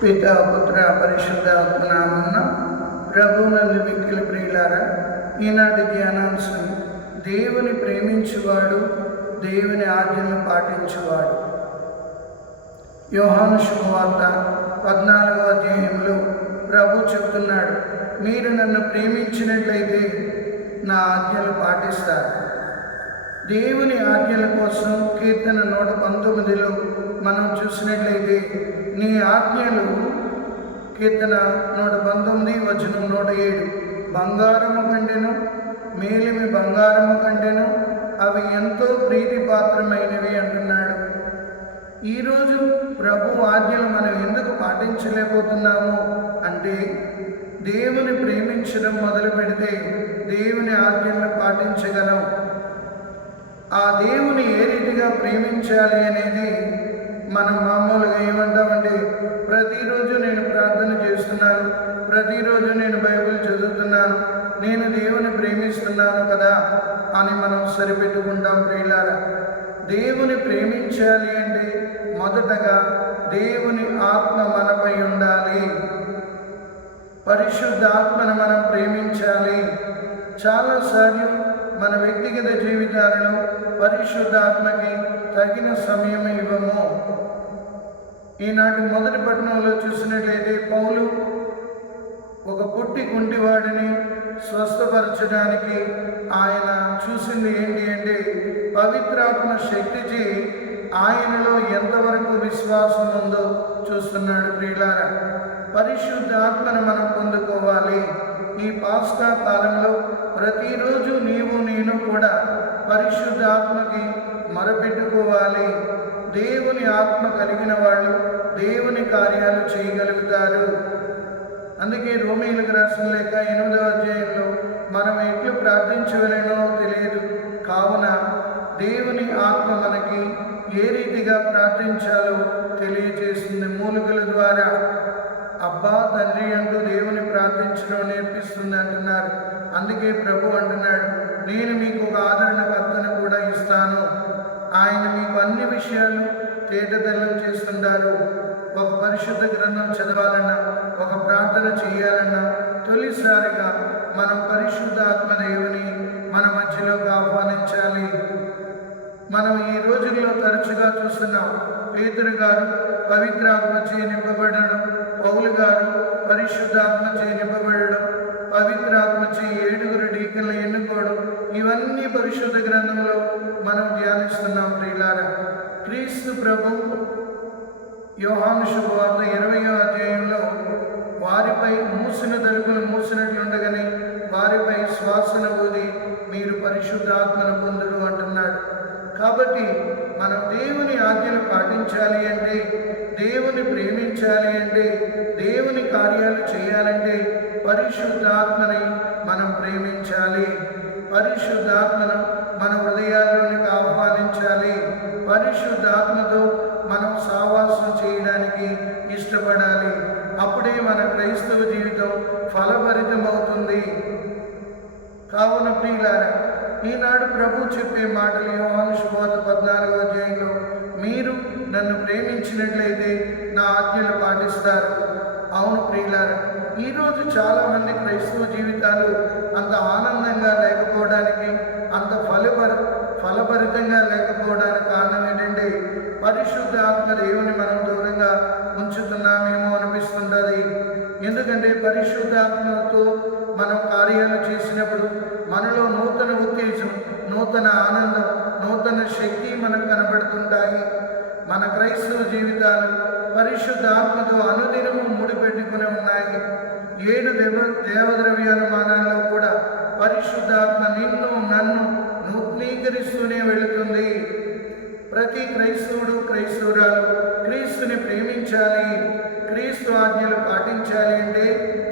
పిత పుత్ర పరిశుద్ధ ఆత్మనామన్న ప్రభువునందు మిక్కిలి ప్రియులారా ఈనాటి ధ్యానాంశం దేవుని ప్రేమించువాడు దేవుని ఆజ్ఞను పాటించువాడు. యోహాను శుభవార్త పద్నాలుగవ అధ్యాయంలో ప్రభు చెప్తున్నాడు మీరు నన్ను ప్రేమించినట్లయితే నా ఆజ్ఞలు పాటిస్తారు. దేవుని ఆజ్ఞల కోసం కీర్తన నూట పంతొమ్మిదిలో మనం చూసినట్లయితే నీ ఆజ్ఞలు కీర్తన నూట పంతొమ్మిది వచనం నూట ఏడు. బంగారము కంటెను మేలిమి బంగారము కంటేను అవి ఎంతో ప్రీతిపాత్రమైనవి అంటున్నాడు. ఈరోజు ప్రభు ఆజ్ఞలు మనం ఎందుకు పాటించలేకపోతున్నాము అంటే దేవుని ప్రేమించడం మొదలు పెడితే దేవుని ఆజ్ఞలను పాటించగలం. ఆ దేవుని ఏ రీతిగా ప్రేమించాలి అనేది మనం మామూలుగా ఏమంటామంటే ప్రతిరోజు నేను ప్రార్థన చేస్తున్నాను ప్రతిరోజు నేను బైబిల్ చదువుతున్నాను నేను దేవుని ప్రేమిస్తున్నాను కదా అని మనం సరిపెట్టుకుంటాం ప్రియులారా. దేవుని ప్రేమించాలి అంటే మొదటగా దేవుని ఆత్మ మనపై ఉండాలి. పరిశుద్ధాత్మను మనం ప్రేమించాలి. చాలాసార్లు మన వ్యక్తిగత జీవితాలలో పరిశుద్ధాత్మకి తగిన సమయం ఇవ్వము. ఈనాటి మొదటి పట్టణంలో చూసినట్లయితే పౌలు ఒక పుట్టి కుంటివాడిని స్వస్థపరచడానికి ఆయన చూసింది ఏంటి అంటే పవిత్రాత్మ శక్తిచి ఆయనలో ఎంతవరకు విశ్వాసం ఉందో చూస్తున్నాడు ప్రియులారా. పరిశుద్ధాత్మను మనం పొందుకోవాలి. ఈ పాస్కా కాలంలో ప్రతిరోజు నీవు నేను కూడా పరిశుద్ధాత్మకి మరపెట్టుకోవాలి. దేవుని ఆత్మ కలిగిన వాళ్ళు దేవుని కార్యాలు చేయగలుగుతారు. అందుకే రోమీలకు రాసిన లేక ఎనిమిదవ అధ్యాయంలో మనం ఎట్లు ప్రార్థించగలనో తెలియదు. కావున దేవుని ఆత్మ మనకి ఏ రీతిగా ప్రార్థించాలో ప్రార్థించడం నేర్పిస్తుంది అంటున్నారు. అందుకే ప్రభు అంటున్నాడు నేను మీకు ఒక ఆదరణకర్తను కూడా ఇస్తాను. ఆయన మీకు అన్ని విషయాలు తేటతెల్లం చేస్తుంటారు. ఒక పరిశుద్ధ గ్రంథం చదవాలన్నా ఒక ప్రార్థన చేయాలన్నా తొలిసారిగా మనం పరిశుద్ధ ఆత్మదేవుని మన మధ్యలోకి ఆహ్వానించాలి. మనం ఈ రోజుల్లో తరచుగా చూస్తున్నాం పేతురు గారు పవిత్రాత్మచే నింపబడడం పౌలు గారు పరిశుద్ధాత్మచే నింపబడడం పవిత్రాత్మచే ఏడుగురు డీకలను ఎన్నుకోవడం ఇవన్నీ పరిశుద్ధ గ్రంథంలో మనం ధ్యానిస్తున్నాం ప్రియులారా. క్రీస్తు ప్రభు యోహాను శుభవార్త ఇరవయో అధ్యాయంలో వారిపై మూసిన తలుపులు మూసినట్లుండగానే వారిపై శ్వాసన ఊది మీరు పరిశుద్ధాత్మను పొందుడు అంటున్నాడు. కాబట్టి మనం దేవుని ఆజ్ఞలు పాటించాలి అంటే జీవించాలి అంటే దేవుని కార్యాలు చేయాలంటే పరిశుద్ధాత్మని మనం ప్రేమించాలి. పరిశుద్ధాత్మను మన హృదయాల్లోనికి ఆహ్వానించాలి. పరిశుద్ధాత్మతో మనం సావాసం చేయడానికి ఇష్టపడాలి. అప్పుడే మన క్రైస్తవ జీవితం ఫలభరితమవుతుంది. కావున ప్రియులారా ఈనాడు ప్రభు చెప్పే మాటలు యోహాను శుభాత పద్నాలుగో అధ్యాయంలో మీరు నన్ను ప్రేమించినట్లయితే నా ఆజ్ఞలు పాటిస్తారు. అవును ప్రియులారా ఈరోజు చాలామంది క్రైస్తవ జీవితాలు అంత ఆనందంగా లేకపోవడానికి క్రైస్తవ జీవితాలు పరిశుద్ధ ఆత్మతో అనుదినము ముడిపెట్టుకుని ఉన్నాయి. ఏడు దేవ దేవద్రవ్యానుమానాల్లో కూడా పరిశుద్ధాత్మ నిన్ను నన్ను నూతనీకరిస్తూనే వెళుతుంది. ప్రతి క్రైస్తవుడు క్రైస్తవురాలు క్రీస్తుని ప్రేమించాలి క్రీస్తు ఆజ్ఞలు పాటించాలి అంటే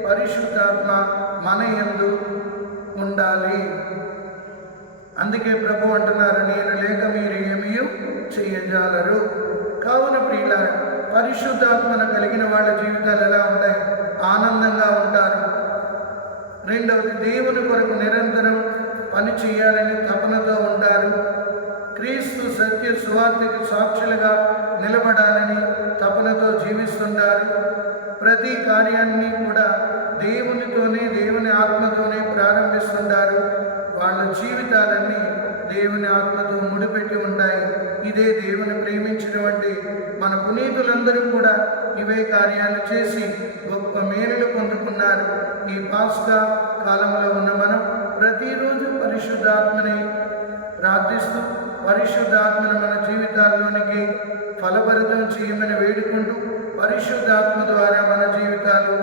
పరిశుద్ధాత్మ మన యందు ఉండాలి. అందుకే ప్రభు అంటున్నారు నేను లేక మీరు ఏమీ చేయజాలరు కావున ప్రియుల పరిశుద్ధాత్మను కలిగిన వాళ్ళ జీవితాలు ఎలా ఉంటాయి? ఆనందంగా ఉంటారు. రెండవది దేవుని కొరకు నిరంతరం పని చేయాలని తపనతో ఉంటారు. క్రీస్తు సత్య సువార్తకి సాక్షులుగా నిలబడాలని తపనతో జీవిస్తుంటారు. ప్రతి కార్యాన్ని కూడా దేవునితోనే దేవుని ఆత్మతోనే ప్రారంభిస్తుంటారు. దేవుని ఆత్మతో ముడిపెట్టి ఉంటాయి. ఇదే దేవుని ప్రేమించినటువంటి మన పునీతులందరూ కూడా ఇవే కార్యాలు చేసి గొప్ప మేలులు పొందుకున్నారు. ఈ పాస్కా కాలంలో ఉన్న మనం ప్రతిరోజు పరిశుద్ధాత్మని ప్రార్థిస్తూ పరిశుద్ధాత్మను మన జీవితాల్లోనికి ఫలభరితం చేయమని వేడుకుంటూ పరిశుద్ధాత్మ ద్వారా మన జీవితాలు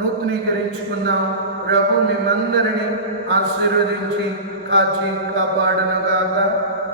నూతనీకరించుకుందాం. ప్రభు మిమ్మందరినీ ఆశీర్వదించి కాచి కాపాడు.